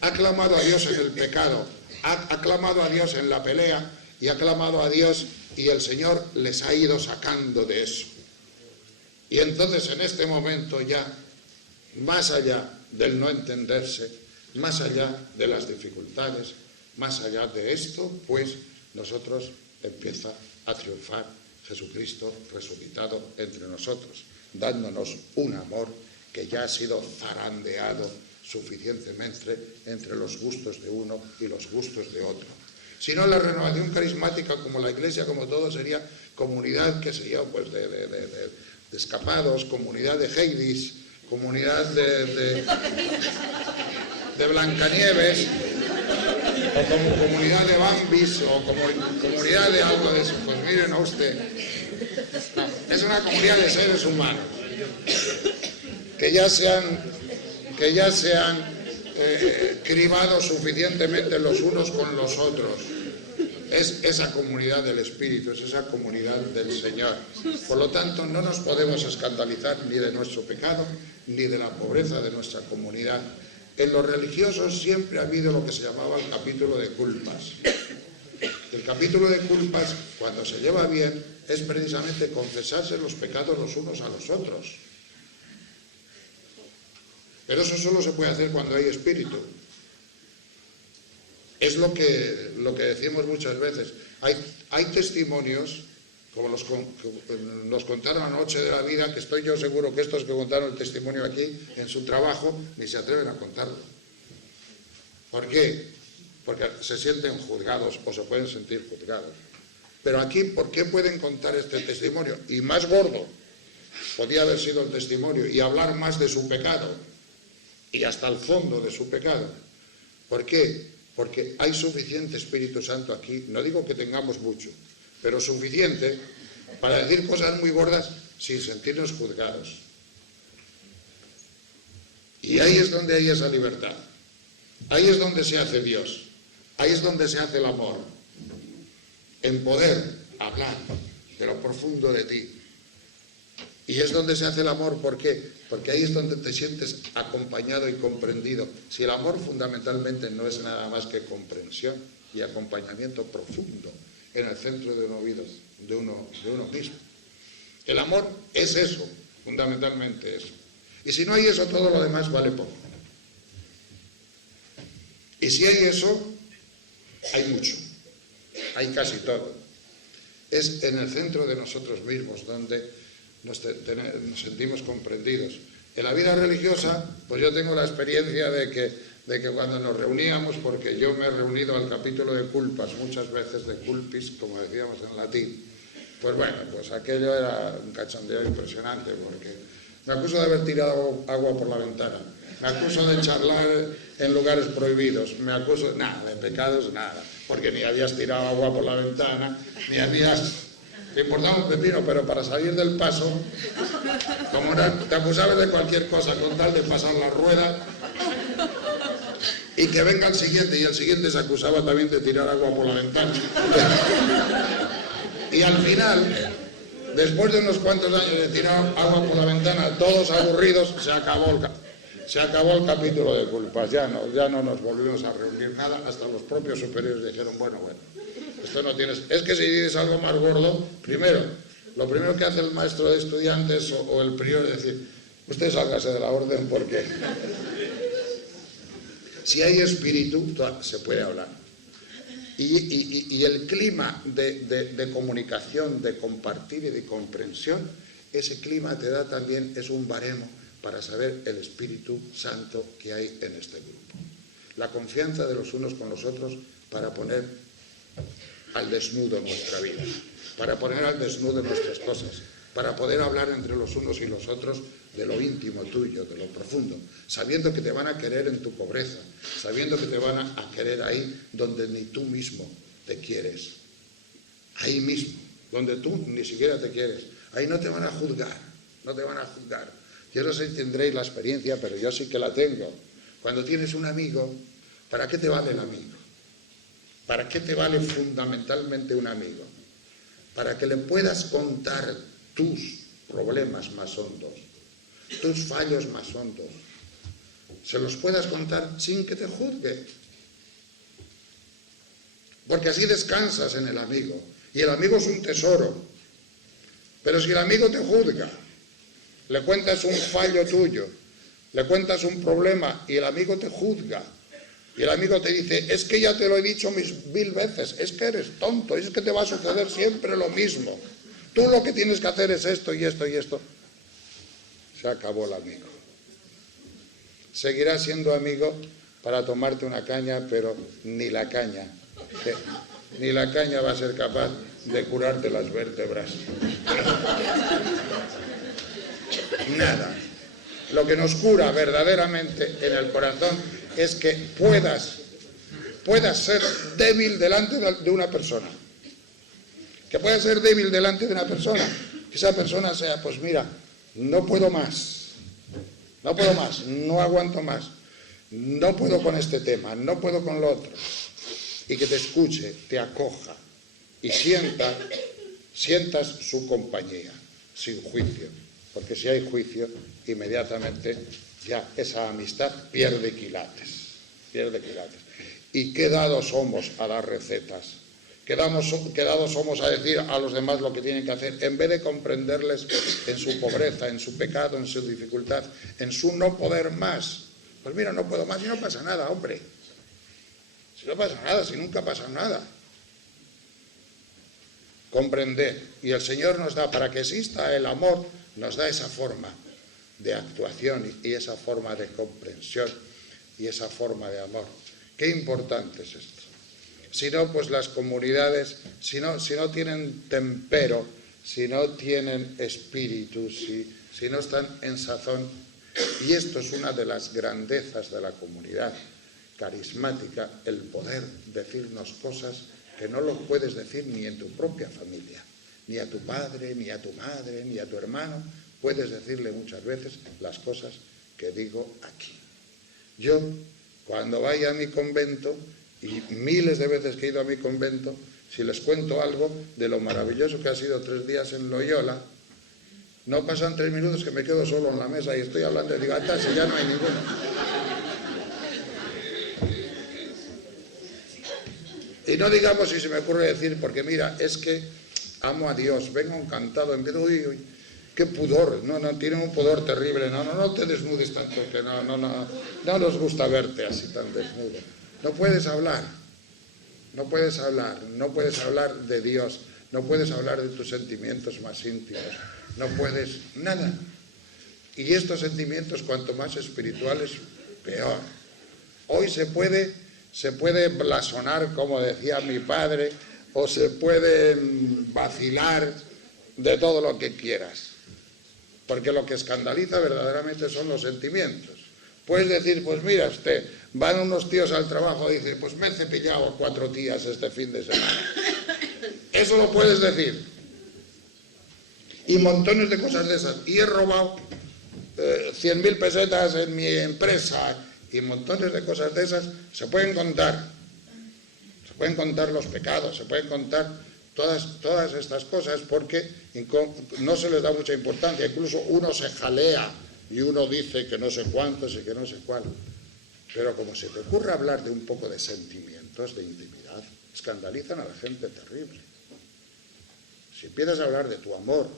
Ha clamado a Dios en el pecado, ha clamado a Dios en la pelea y ha clamado a Dios, y el Señor les ha ido sacando de eso. Y entonces en este momento ya, más allá del no entenderse, más allá de las dificultades, más allá de esto, pues nosotros empieza a triunfar Jesucristo resucitado entre nosotros, dándonos un amor que ya ha sido zarandeado suficientemente entre los gustos de uno y los gustos de otro. Si no, la renovación carismática, como la Iglesia, como todo, sería comunidad, qué sé yo, pues de escapados, comunidad de Heidis, comunidad de Blancanieves, o como comunidad de Bambis, o comunidad de algo de eso. Pues miren a usted, no, es una comunidad de seres humanos que ya se han cribado suficientemente los unos con los otros. Es esa comunidad del Espíritu, es esa comunidad del Señor. Por lo tanto, no nos podemos escandalizar ni de nuestro pecado, ni de la pobreza de nuestra comunidad. En los religiosos siempre ha habido lo que se llamaba el capítulo de culpas. El capítulo de culpas, cuando se lleva bien, es precisamente confesarse los pecados los unos a los otros. Pero eso solo se puede hacer cuando hay espíritu. Es lo que decimos muchas veces. Hay testimonios, como nos contaron anoche de la vida, que estoy yo seguro que estos que contaron el testimonio aquí, en su trabajo, ni se atreven a contarlo. ¿Por qué? Porque se sienten juzgados o se pueden sentir juzgados. Pero aquí, ¿por qué pueden contar este testimonio? Y más gordo podía haber sido el testimonio, y hablar más de su pecado, y hasta el fondo de su pecado. ¿Por qué? Porque hay suficiente Espíritu Santo aquí, no digo que tengamos mucho, pero suficiente para decir cosas muy gordas sin sentirnos juzgados. Y ahí es donde hay esa libertad. Ahí es donde se hace Dios. Ahí es donde se hace el amor. En poder hablar de lo profundo de ti. Y es donde se hace el amor, ¿por qué? Porque ahí es donde te sientes acompañado y comprendido. Si el amor fundamentalmente no es nada más que comprensión y acompañamiento profundo en el centro de uno mismo. El amor es eso, fundamentalmente eso. Y si no hay eso, todo lo demás vale poco. Y si hay eso, hay mucho, hay casi todo. Es en el centro de nosotros mismos donde nos sentimos comprendidos. En la vida religiosa, pues yo tengo la experiencia de que cuando nos reuníamos, porque yo me he reunido al capítulo de culpas muchas veces, de culpis, como decíamos en latín, Pues bueno, pues aquello era un cachondeo impresionante, porque me acuso de haber tirado agua por la ventana, me acuso de charlar en lugares prohibidos, me acuso, nada, de pecados, nada, porque ni habías tirado agua por la ventana, ni habías... Te importaba un pepino, pero para salir del paso, como te acusabas de cualquier cosa con tal de pasar la rueda, y que venga el siguiente, y el siguiente se acusaba también de tirar agua por la ventana. Y al final, después de unos cuantos años de tirar agua por la ventana, todos aburridos, se acabó el capítulo de culpas. Ya no nos volvimos a reunir nada, hasta los propios superiores dijeron, bueno, esto no tienes... Es que si dices algo más gordo, lo primero que hace el maestro de estudiantes o el prior es decir, usted sálgase de la orden, porque si hay espíritu, se puede hablar. Y el clima de comunicación, de compartir y de comprensión, ese clima te da también, es un baremo para saber el Espíritu Santo que hay en este grupo. La confianza de los unos con los otros para poner al desnudo nuestra vida, para poner al desnudo nuestras cosas, para poder hablar entre los unos y los otros de lo íntimo tuyo, de lo profundo, sabiendo que te van a querer en tu pobreza, sabiendo que te van a querer ahí donde ni tú mismo te quieres, ahí mismo, donde tú ni siquiera te quieres, ahí no te van a juzgar, no te van a juzgar. Yo no sé si tendréis la experiencia, pero yo sí que la tengo. Cuando tienes un amigo, ¿para qué te vale el amigo? ¿Para qué te vale fundamentalmente un amigo? Para que le puedas contar tus problemas más hondos, tus fallos más hondos, se los puedas contar sin que te juzgue. Porque así descansas en el amigo. Y el amigo es un tesoro. Pero si el amigo te juzga, le cuentas un fallo tuyo, le cuentas un problema y el amigo te juzga, y el amigo te dice, es que ya te lo he dicho 1000 veces, es que eres tonto, es que te va a suceder siempre lo mismo. Tú lo que tienes que hacer es esto y esto y esto. Se acabó el amigo. Seguirás siendo amigo para tomarte una caña, pero ni la caña va a ser capaz de curarte las vértebras. Nada. Lo que nos cura verdaderamente en el corazón es que puedas ser débil delante de una persona. Que puedas ser débil delante de una persona. Que esa persona sea, pues mira, no puedo más, no aguanto más, no puedo con este tema, no puedo con lo otro. Y que te escuche, te acoja y sientas su compañía, sin juicio. Porque si hay juicio, inmediatamente ya esa amistad pierde quilates. Y qué dados somos a dar recetas, qué dados somos a decir a los demás lo que tienen que hacer, en vez de comprenderles en su pobreza, en su pecado, en su dificultad, en su no poder más. Pues mira, no puedo más y no pasa nada, hombre. Si no pasa nada, si nunca pasa nada. Comprender. Y el Señor nos da, para que exista el amor, nos da esa forma de actuación y esa forma de comprensión y esa forma de amor. Qué importante es esto. Si no, pues las comunidades, si no tienen tempero, si no tienen espíritu, si no están en sazón, y esto es una de las grandezas de la comunidad carismática, el poder decirnos cosas que no lo puedes decir ni en tu propia familia, ni a tu padre, ni a tu madre, ni a tu hermano, puedes decirle muchas veces las cosas que digo aquí. Yo, cuando vaya a mi convento, y miles de veces que he ido a mi convento, si les cuento algo de lo maravilloso que ha sido 3 días en Loyola, no pasan 3 minutos que me quedo solo en la mesa y estoy hablando y digo, si ya no hay ninguno. Y no digamos si se me ocurre decir, porque mira, es que amo a Dios, vengo encantado, en vez de, uy, qué pudor, no, tienen un pudor terrible, no te desnudes tanto, que no nos gusta verte así tan desnudo. No puedes hablar de Dios, no puedes hablar de tus sentimientos más íntimos, no puedes, nada. Y estos sentimientos, cuanto más espirituales, peor. Hoy se puede blasonar, como decía mi padre, o se puede vacilar, de todo lo que quieras. Porque lo que escandaliza verdaderamente son los sentimientos. Puedes decir, pues mira usted, van unos tíos al trabajo y dicen, pues me he cepillado 4 tías este fin de semana. Eso lo puedes decir. Y montones de cosas de esas. Y he robado 100.000 pesetas en mi empresa. Y montones de cosas de esas se pueden contar. Se pueden contar los pecados, se pueden contar todas estas cosas porque no se les da mucha importancia. Incluso uno se jalea y uno dice que no sé cuántos y que no sé cuál. Pero como se te ocurre hablar de un poco de sentimientos, de intimidad, escandalizan a la gente terrible. Si empiezas a hablar de tu amor,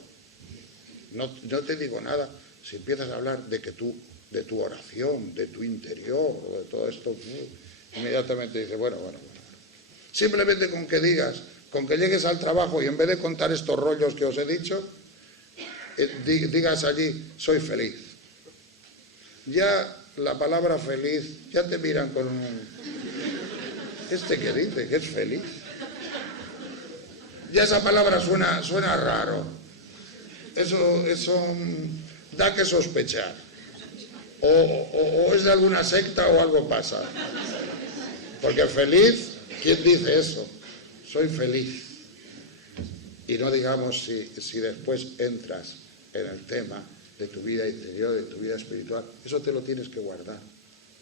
no te digo nada, si empiezas a hablar de tu oración, de tu interior, o de todo esto, inmediatamente dices, bueno. Simplemente con que llegues al trabajo y en vez de contar estos rollos que os he dicho, digas allí, soy feliz. Ya la palabra feliz, ya te miran con un... ¿Este qué dice? ¿Que es feliz? Ya esa palabra suena raro. Eso da que sospechar. O es de alguna secta o algo pasa. Porque feliz, ¿quién dice eso? Soy feliz. Y no digamos si después entras en el tema de tu vida interior, de tu vida espiritual, eso te lo tienes que guardar,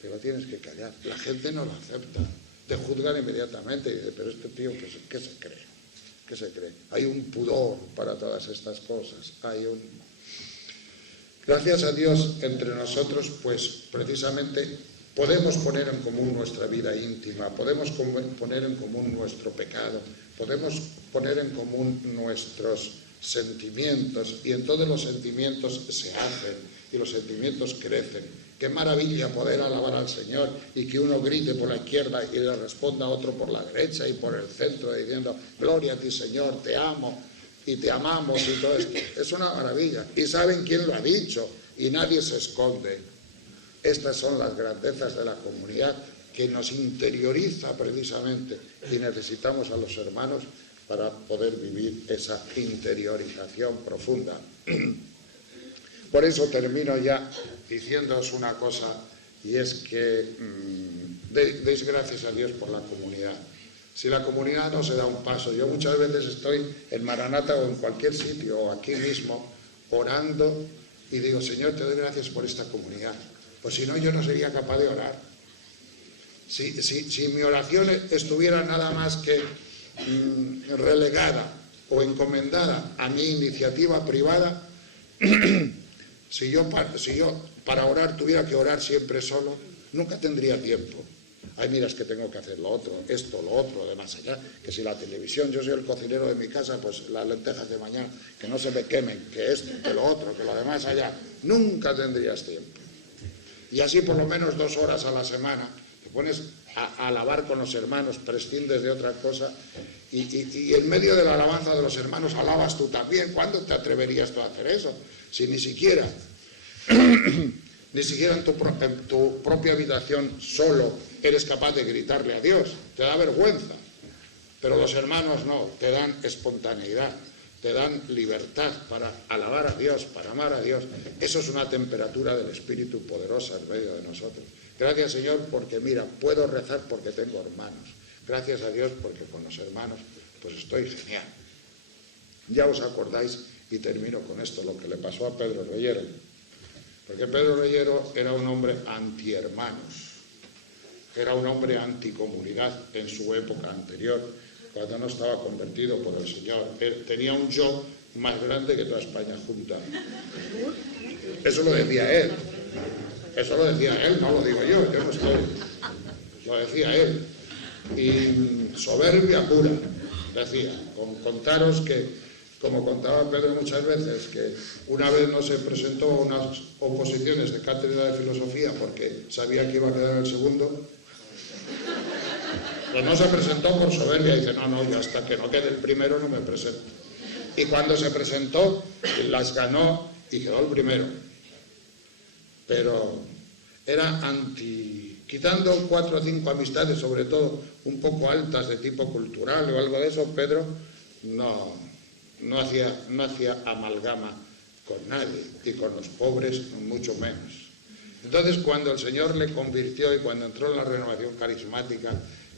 te lo tienes que callar. La gente no lo acepta, te juzgan inmediatamente y dicen, pero este tío, ¿qué se cree? ¿Qué se cree? Hay un pudor para todas estas cosas, Gracias a Dios, entre nosotros, pues precisamente podemos poner en común nuestra vida íntima, podemos poner en común nuestro pecado, podemos poner en común nuestros sentimientos, y en todos los sentimientos se hacen y los sentimientos crecen. Qué maravilla poder alabar al Señor y que uno grite por la izquierda y le responda a otro por la derecha y por el centro diciendo, gloria a ti Señor, te amo y te amamos y todo esto. Es una maravilla. Y saben quién lo ha dicho y nadie se esconde. Estas son las grandezas de la comunidad que nos interioriza precisamente y necesitamos a los hermanos para poder vivir esa interiorización profunda. Por eso termino ya diciéndoos una cosa, y es que deis gracias a Dios por la comunidad. Si la comunidad no se da un paso, yo muchas veces estoy en Maranata o en cualquier sitio, o aquí mismo, orando, y digo, Señor, te doy gracias por esta comunidad. Pues si no, yo no sería capaz de orar. Si mi oración estuviera nada más que relegada o encomendada a mi iniciativa privada, si yo para orar tuviera que orar siempre solo, nunca tendría tiempo. Ay, mira, es que tengo que hacer lo otro, esto, lo otro, de más allá, que si la televisión, yo soy el cocinero de mi casa, pues las lentejas de mañana, que no se me quemen, que esto, que lo otro, que lo demás allá, nunca tendrías tiempo. Y así por lo menos 2 horas a la semana, te pones a alabar con los hermanos, prescindes de otra cosa, y en medio de la alabanza de los hermanos alabas tú también. ¿Cuándo te atreverías tú a hacer eso? Si ni siquiera en tu propia habitación solo eres capaz de gritarle a Dios, te da vergüenza. Pero los hermanos no, te dan espontaneidad, te dan libertad para alabar a Dios, para amar a Dios. Eso es una temperatura del Espíritu poderosa en medio de nosotros. Gracias, Señor, porque mira, puedo rezar porque tengo hermanos. Gracias a Dios porque con los hermanos pues estoy genial. Ya os acordáis, y termino con esto, lo que le pasó a Pedro Reyero. Porque Pedro Reyero era un hombre antihermanos, era un hombre anticomunidad en su época anterior, cuando no estaba convertido por el Señor. Él tenía un yo más grande que toda España junta. Eso lo decía él. Eso lo decía él, no lo digo yo no estoy. Lo decía él. Y soberbia pura, decía. Contaros que, como contaba Pedro muchas veces, que una vez no se presentó a unas oposiciones de cátedra de filosofía porque sabía que iba a quedar el segundo. Pero no se presentó por soberbia, dice, no, yo hasta que no quede el primero no me presento. Y cuando se presentó, las ganó y quedó el primero. Pero era quitando 4 o 5 amistades, sobre todo un poco altas de tipo cultural o algo de eso, Pedro no no hacía amalgama con nadie, y con los pobres mucho menos. Entonces, cuando el Señor le convirtió y cuando entró en la renovación carismática,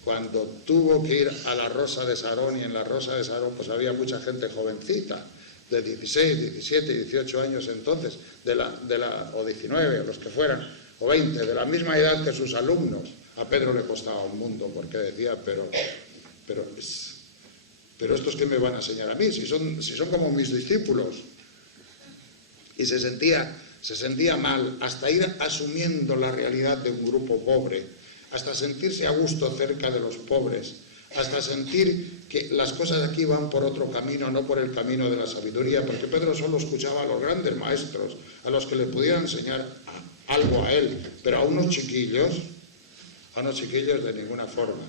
cuando tuvo que ir a la Rosa de Sarón, y en la Rosa de Sarón pues había mucha gente jovencita, de 16, 17, 18 años entonces, o 19, o los que fueran, o 20, de la misma edad que sus alumnos. A Pedro le costaba un mundo, porque decía, pero estos que me van a enseñar a mí, si son como mis discípulos. Y se sentía mal, hasta ir asumiendo la realidad de un grupo pobre, hasta sentirse a gusto cerca de los pobres, hasta sentir que las cosas aquí van por otro camino, no por el camino de la sabiduría, porque Pedro solo escuchaba a los grandes maestros, a los que le pudieran enseñar algo a él, pero a unos chiquillos de ninguna forma.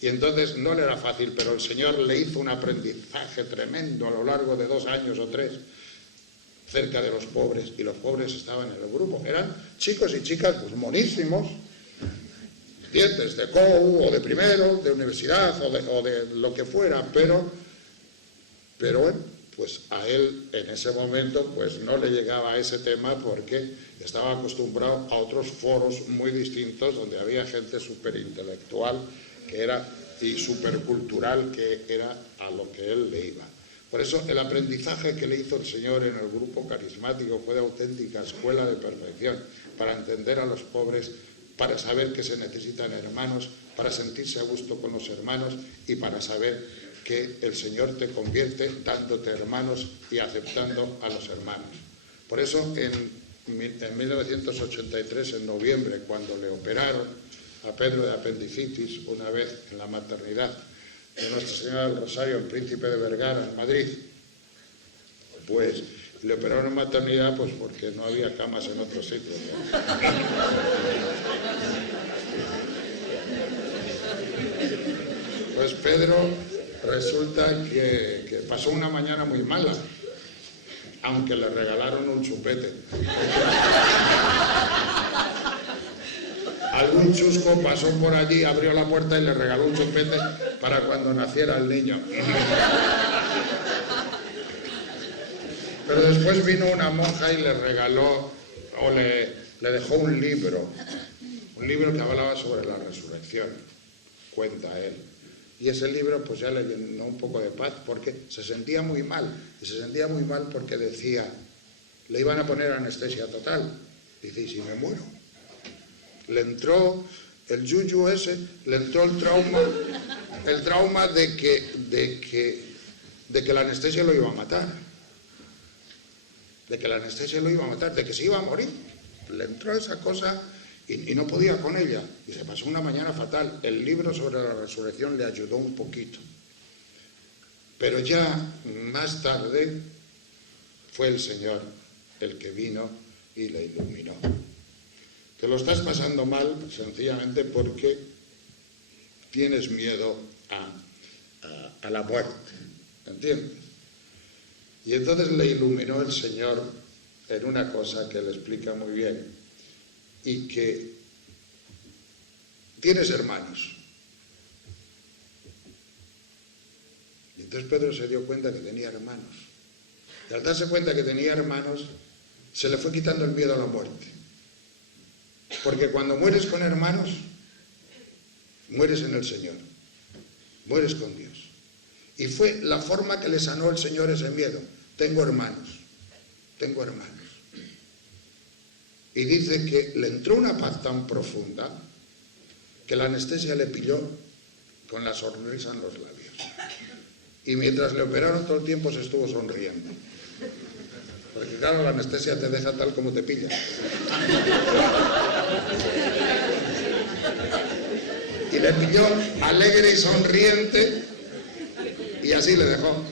Y entonces no le era fácil, pero el Señor le hizo un aprendizaje tremendo a lo largo de 2 años o 3, cerca de los pobres, y los pobres estaban en el grupo. Eran chicos y chicas pues monísimos, dientes de COU o de primero, de universidad o de lo que fuera, pero pues a él en ese momento pues no le llegaba a ese tema, porque estaba acostumbrado a otros foros muy distintos donde había gente superintelectual y supercultural, que era a lo que él le iba. Por eso el aprendizaje que le hizo el Señor en el grupo carismático fue de auténtica escuela de perfección, para entender a los pobres, para saber que se necesitan hermanos, para sentirse a gusto con los hermanos y para saber que el Señor te convierte dándote hermanos y aceptando a los hermanos. Por eso en 1983, en noviembre, cuando le operaron a Pedro de apendicitis, una vez en la maternidad de Nuestra Señora del Rosario, el Príncipe de Vergara, en Madrid, pues le operaron en maternidad pues porque no había camas en otros sitios. Pues Pedro resulta que pasó una mañana muy mala, aunque le regalaron un chupete. Algún chusco pasó por allí, abrió la puerta y le regaló un chupete para cuando naciera el niño. Pero después vino una monja y le regaló, o le dejó un libro que hablaba sobre la resurrección, cuenta él. Y ese libro pues ya le llenó un poco de paz, porque se sentía muy mal, y se sentía muy mal porque decía, le iban a poner anestesia total. Dice, ¿y si me muero? Le entró el yuyu ese, le entró el trauma de que la anestesia lo iba a matar. De que la anestesia lo iba a matar, de que se iba a morir. Le entró esa cosa y no podía con ella. Y se pasó una mañana fatal. El libro sobre la resurrección le ayudó un poquito. Pero ya más tarde fue el Señor el que vino y le iluminó. Te lo estás pasando mal sencillamente porque tienes miedo a la muerte, ¿entiendes? Y entonces le iluminó el Señor en una cosa que le explica muy bien, y que tienes hermanos. Y entonces Pedro se dio cuenta que tenía hermanos. Y al darse cuenta que tenía hermanos, se le fue quitando el miedo a la muerte. Porque cuando mueres con hermanos, mueres en el Señor, mueres con Dios. Y fue la forma que le sanó el Señor ese miedo. Tengo hermanos. Y dice que le entró una paz tan profunda que la anestesia le pilló con la sonrisa en los labios. Y mientras le operaron todo el tiempo se estuvo sonriendo. Porque claro, la anestesia te deja tal como te pilla. Y le pilló alegre y sonriente, y así le dejó.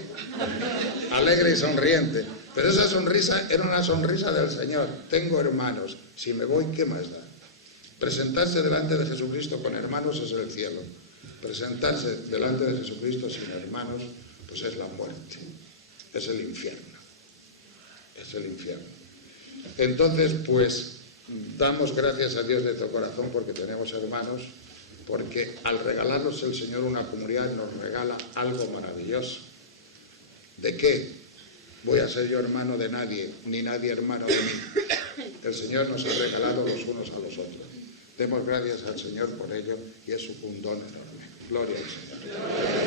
Alegre y sonriente. Pero esa sonrisa era una sonrisa del Señor. Tengo hermanos. Si me voy, ¿qué más da? Presentarse delante de Jesucristo con hermanos es el cielo. Presentarse delante de Jesucristo sin hermanos, pues es la muerte. Es el infierno. Es el infierno. Entonces, pues, damos gracias a Dios de todo corazón porque tenemos hermanos, porque al regalarnos el Señor una comunidad nos regala algo maravilloso. ¿De qué voy a ser yo hermano de nadie, ni nadie hermano de mí? El Señor nos ha regalado los unos a los otros. Demos gracias al Señor por ello y es un don enorme. Gloria al Señor.